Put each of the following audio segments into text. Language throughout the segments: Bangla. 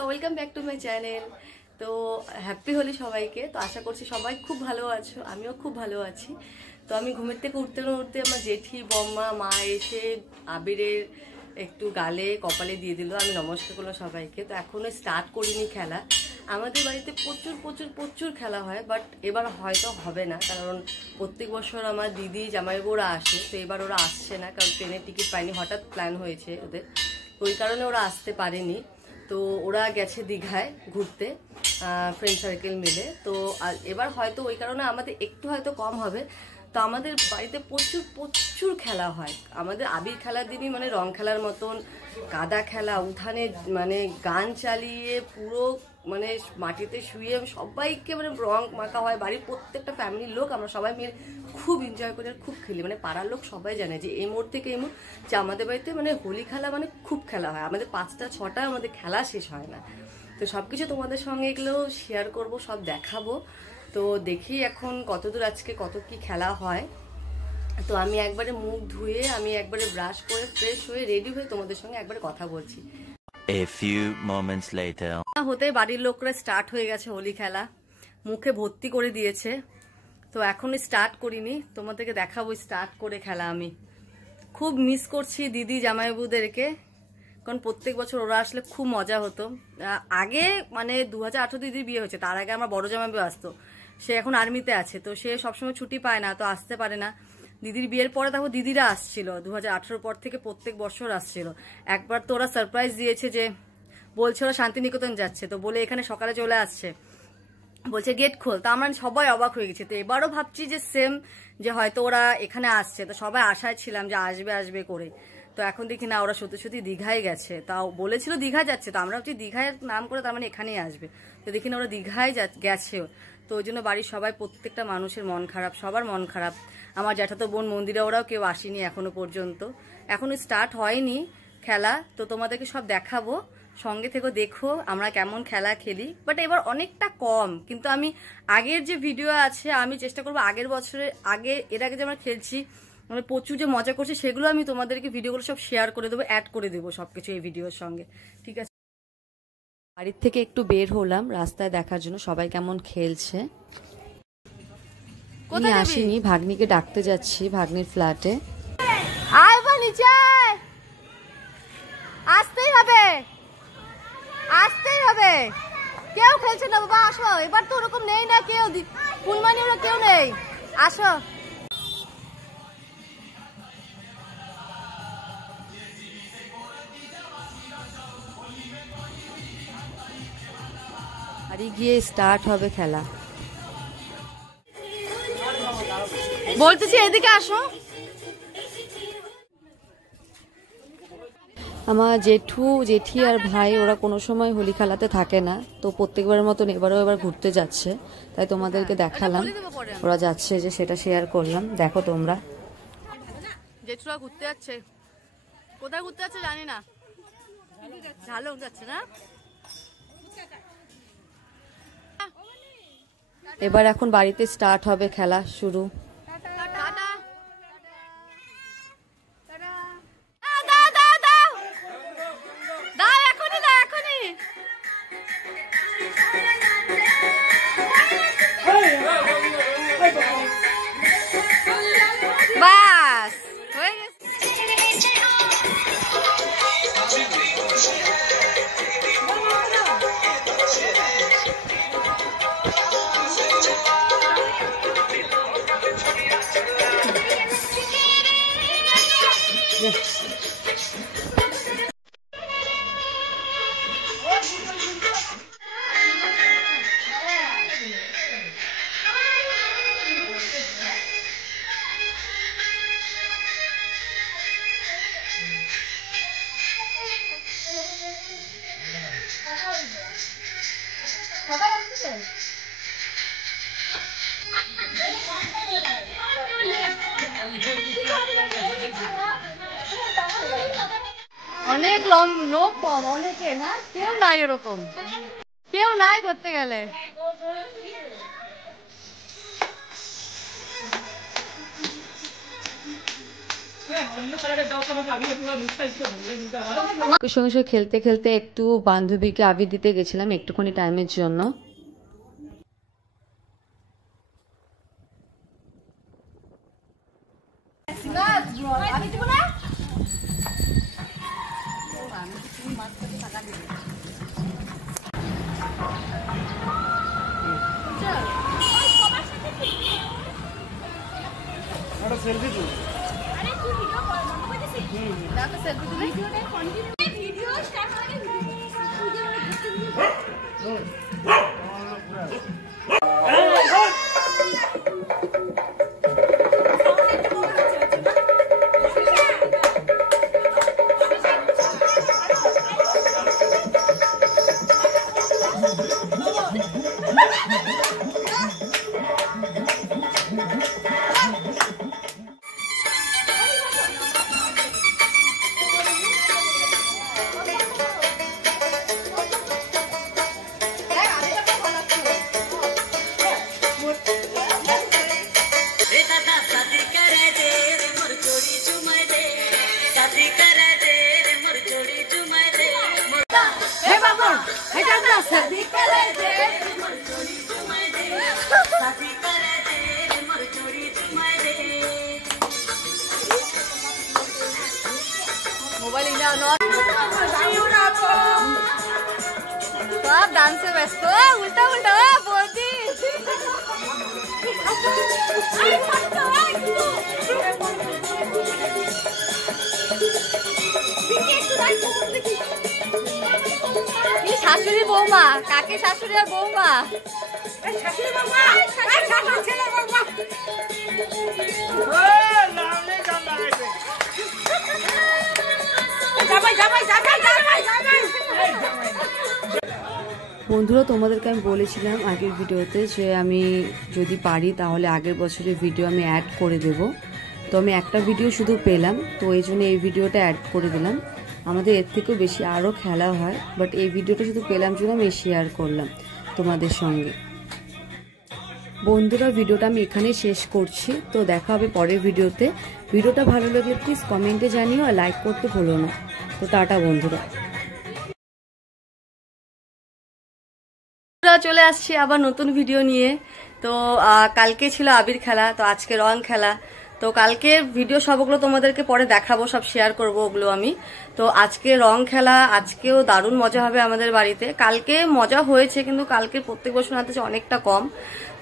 Welcome back to my channel. তো হ্যাপি হোলি সবাইকে। তো আশা করছি সবাই খুব ভালো আছো, আমিও খুব ভালো আছি। তো আমি ঘুমের থেকে উঠতে না উঠতে আমার জেঠি বম্মা মা এসে আবিরের একটু গালে কপালে দিয়ে দিল। আমি নমস্কার করলাম সবাইকে। তো এখনো স্টার্ট করিনি খেলা। আমাদের বাড়িতে প্রচুর প্রচুর প্রচুর খেলা হয়, বাট এবার হয়তো হবে না, কারণ প্রত্যেক বছর আমার দিদি জামাইবাবুরা আসে। তো এবার ওরা আসছে না, কারণ ট্রেনের টিকিট পায়নি, হঠাৎ প্ল্যান হয়েছে ওদের, ওই কারণে ওরা আসতে পারেনি। তো ওরা গেছে দীঘায় ঘুরতে ফ্রেন্ড সার্কেল মিলে। তো এবার হয়তো ওই কারণে আমাদের একটু হয়তো কম হবে। তো আমাদের বাড়িতে প্রচুর প্রচুর খেলা হয়। আমাদের আবির খেলার দিনই মানে রং খেলার মতন কাদা খেলা, উঠানে মানে গান চালিয়ে পুরো মানে মাটিতে শুয়ে সবাইকে মানে রং মাখা হয়। বাড়ির প্রত্যেকটা ফ্যামিলির লোক আমরা সবাই মিলে খুব এনজয় করে আর খুব খেলি। মানে পাড়ার লোক সবাই জানে যে এই মোড় থেকে এই মোড়, যে আমাদের বাড়িতে মানে হোলি খেলা মানে খুব খেলা হয়। আমাদের 5টা 6টা আমাদের খেলা শেষ হয় না। তো সব কিছু তোমাদের সঙ্গে এগুলো শেয়ার করব, সব দেখাবো। তো দেখি এখন কতদূর আজকে কত কি খেলা হয়। তো আমি একবারে মুখ ধুয়ে আমি একবারে ব্রাশ করে ফ্রেশ হয়ে রেডি হয়ে তোমাদের সঙ্গে একবারে কথা বলছি। A few moments later. হতে বাড়ির লোকরা স্টার্ট হয়ে গেছে হোলি খেলা, মুখে ভর্তি করে দিয়েছে। তো এখন স্টার্ট করিনি, তোমাদেরকে দেখাবো স্টার্ট করে খেলা। আমি খুব মিস করছি দিদি জামাইবাবুদেরকে, কারণ প্রত্যেক বছর ওরা আসলে খুব মজা হতো। আগে মানে 2018 দিদির বিয়ে হয়েছে, তার আগে আমার বড় জামাইবাবু আসতো। সে এখন আর্মিতে আছে, তো সে সবসময় ছুটি পায় না, তো আসতে পারে না। দিদির বিয়ের পরে তারপর দিদিরা আসছিল 2018 পর থেকে প্রত্যেক বছর আসছিল। একবার তো ওরা সারপ্রাইজ দিয়েছে, যে বলছে ওরা শান্তিনিকেতন যাচ্ছে, তো বলে এখানে সকালে চলে আসছে, বলছে গেট খোল। তো আমরা সবাই অবাক হয়ে গেছি। তো এবারও ভাবছি যে সেম, যে হয়তো ওরা এখানে আসছে। তো সবাই আশায় ছিলাম যে আসবে আসবে করে। তো এখন দেখি না, ওরা সত্যি সত্যি দীঘায় গেছে। তাও বলেছিল দীঘা যাচ্ছে, তো আমরা ভাবছি দীঘায় নাম করে তার মানে এখানেই আসবে। তো দেখি না ওরা দীঘায় গেছেও। তো ওই জন্য বাড়ির সবাই প্রত্যেকটা মানুষের মন খারাপ, সবার মন খারাপ। আমার জ্যাঠাতো বোন মন্দিরে ওরাও কেউ আসেনি এখনো পর্যন্ত, এখনো স্টার্ট হয়নি খেলা। তো তোমাদেরকে সব দেখাবো, সঙ্গে থেকে দেখো আমরা কেমন খেলা খেলি। বাট এবার অনেকটা কম, কিন্তু আমি আগের যে ভিডিও আছে আমি চেষ্টা করবো আগের বছরের এর আগে যে আমরা খেলছি মানে প্রচুর যে মজা করছি সেগুলো আমি তোমাদেরকে ভিডিওগুলো সব শেয়ার করে দেবো, অ্যাড করে দেবো সবকিছু এই ভিডিওর সঙ্গে, ঠিক আছে? বাড়ির থেকে একটু বের হলাম রাস্তায় দেখার জন্য সবাই কেমন খেলছে। কোথায় আসিনি, ভাগ্নিকে ডাকতে যাচ্ছি ভাগ্নির ফ্ল্যাটে। আসতেই হবে, আসতেই হবে। কেউ খেলছে না বাবা, আসো। এবার তো ওরকম নেই না কেউ, ফুলমানি ওরা কেউ নেই, আসো। বাড়ি গিয়ে স্টার্ট হবে খেলা। বলতেছি এদিকে আসো। আমার জেঠু জেঠি আর ভাই ওরা কোনো সময় হোলি খেলাতে থাকে না, তো প্রত্যেকবারের মতন এবার ঘুরতে যাচ্ছে, তাই তোমাদেরকে দেখালাম ওরা যাচ্ছে যে সেটা শেয়ার করলাম। দেখো তোমরা, জেঠুরা ঘুরতে যাচ্ছে। কোথায় ঘুরতে যাচ্ছে জানি না, ঝালং যাচ্ছে না। এবার এখন বাড়িতে স্টার্ট হবে খেলা শুরু। বাস হয়ে গেছে। অনেক লোক কম, অনেকে না, কেউ নাই এরকম, কেউ নাই করতে গেলে। সঙ্গে সঙ্গে খেলতে খেলতে একটু বান্ধবীকে আবির দিতে গেছিলাম একটুখানি টাইমের জন্য। সেলফি তুল। सब डांस से व्यस्त हो, उल्टा उल्टा बोलती। ये शाশুড়ি বৌমা, কাকে শাশুড়ি আর বৌমা? শাশুড়ি বৌমা, শাশুড়ি ছেলে বৌমা। বন্ধুরা, তোমাদেরকে আমি বলেছিলাম আগের ভিডিওতে যে আমি যদি পারি তাহলে আগের বছরের ভিডিও আমি অ্যাড করে দেব। তো আমি একটা ভিডিও শুধু পেলাম, তো এই জন্য এই ভিডিওটা অ্যাড করে দিলাম। আমাদের এর থেকেও বেশি আরও খেলা হয়, বাট এই ভিডিওটা শুধু পেলাম জন্য আমি শেয়ার করলাম তোমাদের সঙ্গে। বন্ধুরা, ভিডিওটা আমি এখানেই শেষ করছি। তো দেখা হবে পরের ভিডিওতে। ভিডিওটা ভালো লাগলে প্লিজ কমেন্টে জানিও আর লাইক করতে ভুলো না। তো টাটা বন্ধুরা, চলে আসছি আবার নতুন ভিডিও নিয়ে। তো কালকে ছিল আবির খেলা, তো আজকে রং খেলা। তো কালকে ভিডিও সবগুলো তোমাদেরকে পরে দেখাবো, সব শেয়ার করব ওগুলো আমি। তো আজকে রং খেলা, আজকেও দারুণ মজা হবে আমাদের বাড়িতে। কালকে মজা হয়েছে, কিন্তু কালকে প্রত্যেক বছর হাতে অনেকটা কম।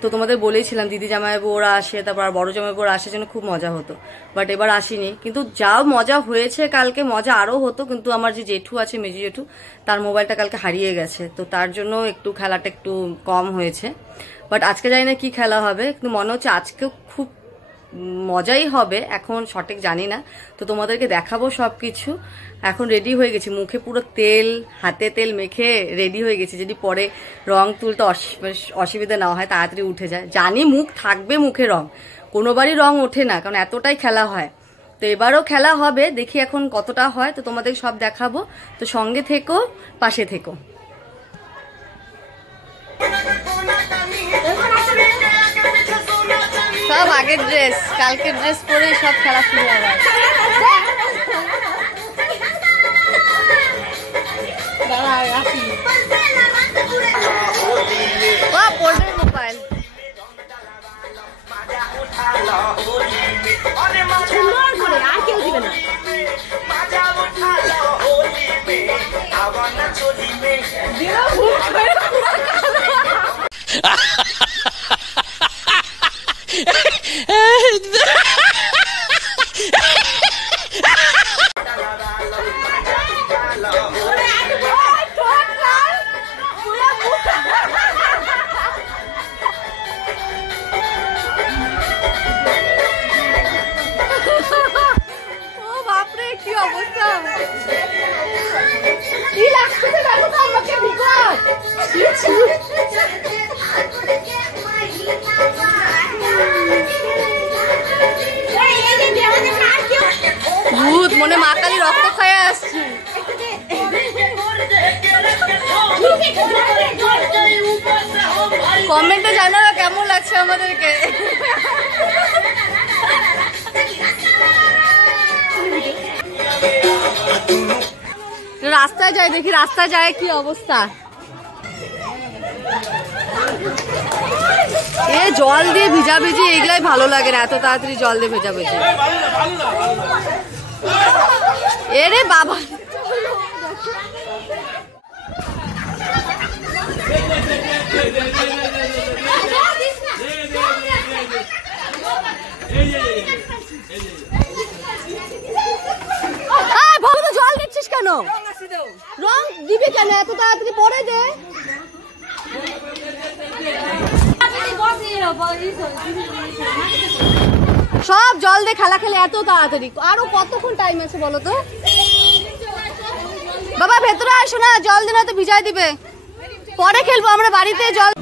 তো তোমাদের বলেছিলাম দিদি জামাইবাবু ওরা আসে, তারপর আর বড় জামাইবাবু ওরা আসে, জন্য খুব মজা হতো। বাট এবার আসেনি, কিন্তু যা মজা হয়েছে কালকে, মজা আরও হতো। কিন্তু আমার যে জেঠু আছে, মেজি জেঠু, তার মোবাইলটা কালকে হারিয়ে গেছে, তো তার জন্য একটু খেলাটা একটু কম হয়েছে। বাট আজকে জানি না কি খেলা হবে, কিন্তু মনে হচ্ছে আজকেও খুব মজাই হবে, এখন সঠিক জানি না। তো তোমাদেরকে দেখাবো সবকিছু। এখন রেডি হয়ে গেছি, মুখে পুরো তেল, হাতে তেল মেখে রেডি হয়ে গেছি, যদি পরে রং তুলতে অসুবিধা না হয়, তাড়াতাড়ি উঠে যায়। জানি মুখ থাকবে, মুখে রং, কোনোবারই রং ওঠে না, কারণ এতটাই খেলা হয়। তো এবারও খেলা হবে, দেখি এখন কতটা হয়। তো তোমাদের সব দেখাবো, তো সঙ্গে থেকো, পাশে থেকো। সব আগের ড্রেস, কালকের ড্রেস পরে সব খেলা শুরু হবে। পড়বে মোবাইল। আর কেউ দিবে না। ভূত মনে মা কালী রক্ত খায় আসছি। কমেন্টে জানাও কেমন লাগছে আমাদেরকে। রাস্তায় যাই, দেখি রাস্তায় যায় কি অবস্থা। এ জল দিয়ে ভিজাভিজি এগুলাই ভালো লাগে না, এত তাড়াতাড়ি জল দিয়ে ভেজাভিজি। এরে বাবা, জল দিচ্ছিস কেন? রং দিবি কেন? এত তাড়াতাড়ি পরে দে। সব জল দিয়ে খেলা খেলে এত তাড়াতাড়ি, আরো কতক্ষণ টাইম আছে বলো তো? বাবা ভেতরে আসো না, জল দিলে তো ভিজাই দিবে, পরে খেলবো আমরা বাড়িতে। জল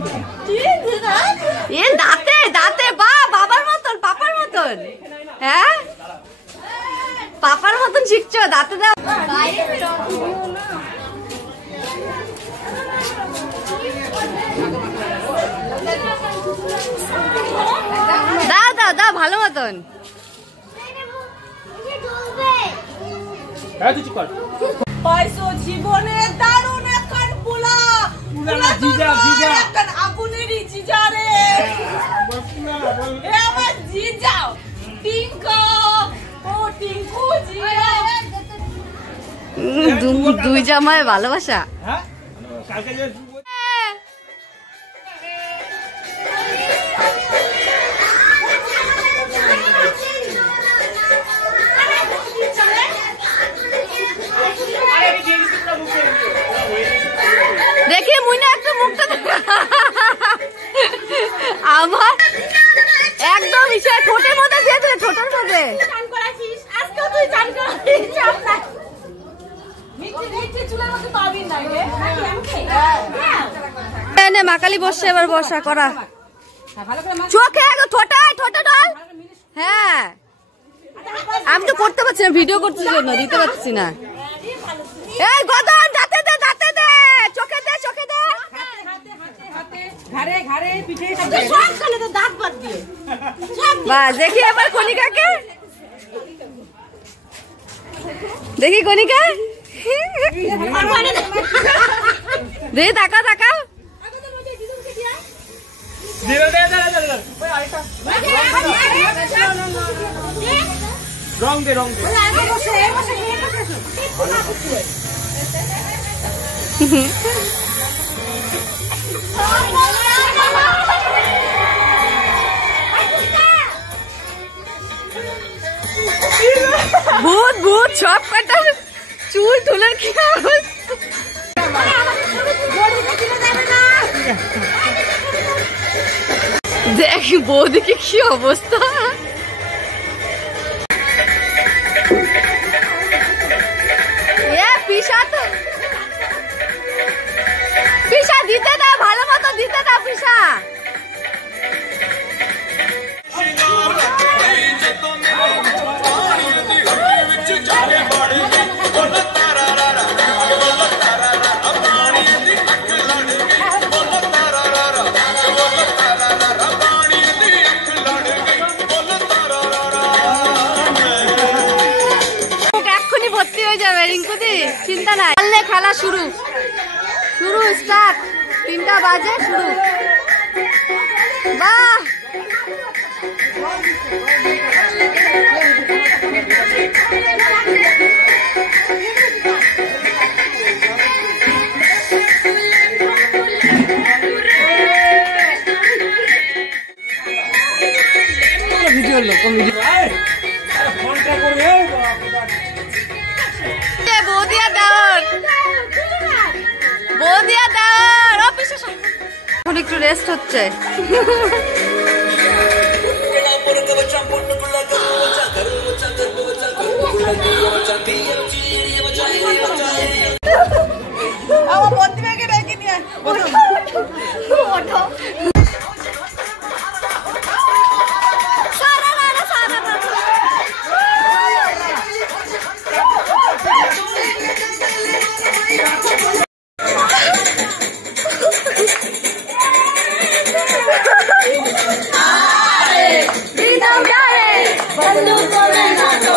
এ দাঁতে দাঁতে, বা বাবার মতন, পাপার মতন। হ্যাঁ পাপার মতন শিখছো, দাঁতে দাও। দাও দাও দাও ভালো মতন। জীবনে দারুণ এখন পোলা আগুনেরই জিজা রে, আমার জিজা টিঙ্কু, ও টিঙ্কু জিয়া। দুই জামায় ভালোবাসা। দেখি মুইনা একটা মুখটা আমার একদম ইচ্ছা ঠোঁটের মধ্যে দিয়েছে, ঠোঁটের মধ্যে। মাকালি বসছে, এবার বসা করা চোখে ঠোঁটা ঠোঁটা ডল। হ্যাঁ আমি তো করতে পারছি না, ভিডিও করতে জন্য দিতে পারছি না। এই গদন দাঁতে দে, দাঁতে দে, চোখে দে, চোখে দে, ঘাড়ে ঘাড়ে পিঠে সব খালে তো দাঁত বাদ দিয়ে। বাস দেখি এবার কণিকাকে, দেখি কণিকা, দেখি তাকা তাকা। রং দে, রং দে। ভূত ভূত সব কটা চুল টুলের কি দেখ, বৌদিকে কি অবস্থা। পিসা তো পিসা দিতে না, ভালো মতো দিতে না পিসা। এক্ষুনি ভর্তি হয়ে যাবে রিঙ্কুদি, চিন্তা নাই। খেলা শুরু শুরু স্টার্ট, 3টা বাজে শুরু। বাহ ভিডিও লোক বৌদিয়া দাও, বৌদিয়া দাও। এখন একটু রেস্ট হচ্ছে। আমার বন্ধু ব্যাগে ডেকে নিয়ে ওঠো। बंदूकों में ना तो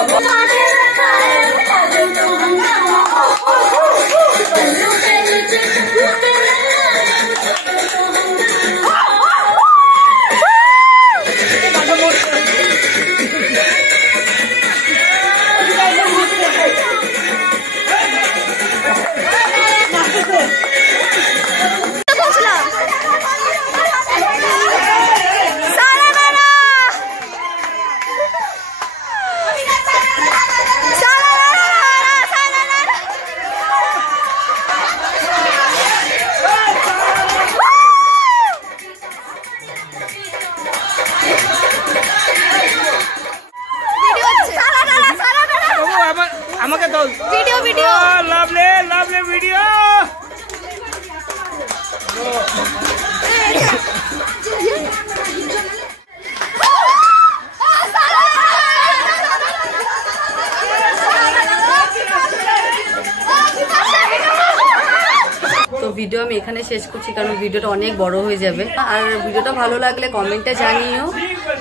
তো ভিডিও আমি এখানে শেষ করছি, কারণ ভিডিওটা অনেক বড় হয়ে যাবে। আর ভিডিওটা ভালো লাগলে কমেন্টে জানিও,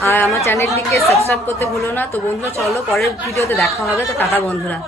আর আমার চ্যানেলটিকে সাবস্ক্রাইব করতে ভুলো না। তো বন্ধুরা চলো পরের ভিডিওতে দেখা হবে। তো টাটা বন্ধুরা।